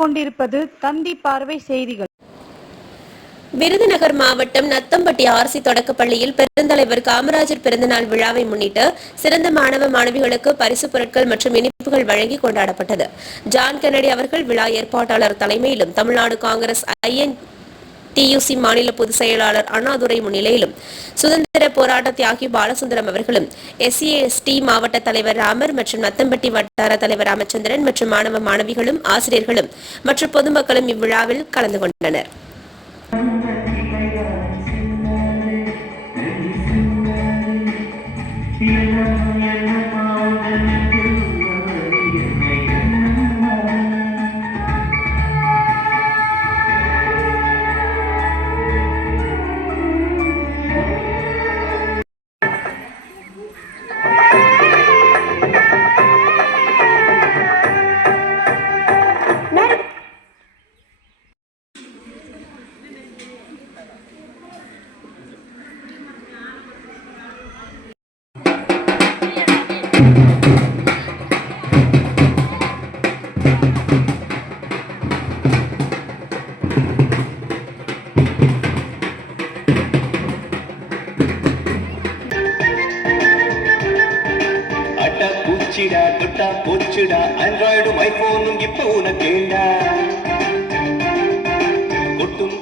கொண்டிருப்பது தந்தி பார்வை செய்திகள். விருதுநகர் மாவட்டம் நத்தம்பட்டி ஆர்சி தொடக்கப்பள்ளியில் பெருந்தலைவர் காமராஜர் பிறந்தநாள் விழாவை முன்னிட்டு சிறந்த மாணவ மாணவிகளுக்கு பரிசுப் பொருட்கள் மற்றும் இனிப்புகள் வழங்கி கொண்டாடப்பட்டது. ஜான் கென்னடி அவர்கள் விழா ஏற்பாட்டாளர் தலைமையிலும், தமிழ்நாடு காங்கிரஸ் INTUC மாநில பொதுச் செயலாளர் அண்ணாதுரை முன்னிலையிலும், சுதந்திர போராட்ட தியாகி பாலசுந்தரம் அவர்களும், SC/ST மாவட்ட தலைவர் ராமர் மற்றும் நத்தம்பட்டி வட்டார தலைவர் ராமச்சந்திரன் மற்றும் மாணவ மாணவிகளும், ஆசிரியர்களும் மற்றும் பொதுமக்களும் இவ்விழாவில் கலந்து கொண்டனர். தொட்டா போச்சுடா ஆண்ட்ராய்டும் ஐபோனும் இப்ப உனக்கேண்டா கொட்டும்.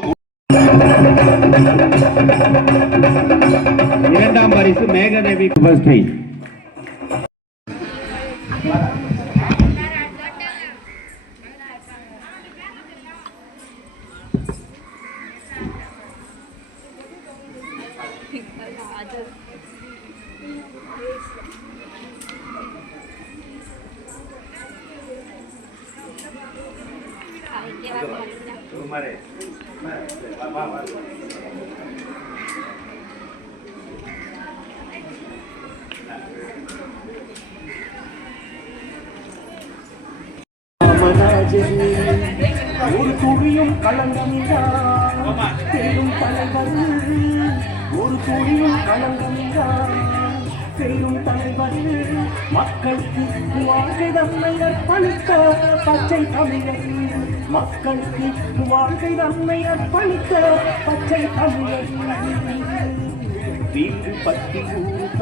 இரண்டாம் பரிசு மேகதேவி குபஸ்ரீ. ஒரு துளியும் களங்கமில்லா பெரும் தலைவர், ஒரு துளியும் களங்கமில்லா பெரும் தலைவர், மக்களுக்கு வாழ்க்கை தன்மை அர்ப்பணித்த பச்சை தமிழர், மக்களுக்கு வாழ்க்கை தன்மை அர்ப்பணித்த பச்சை தமிழர், வீடு பத்தி ஊர்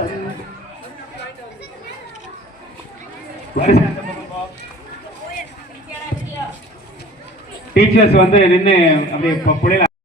டீச்சர்ஸ் வந்து நின்று அப்படியே பிள்ளைல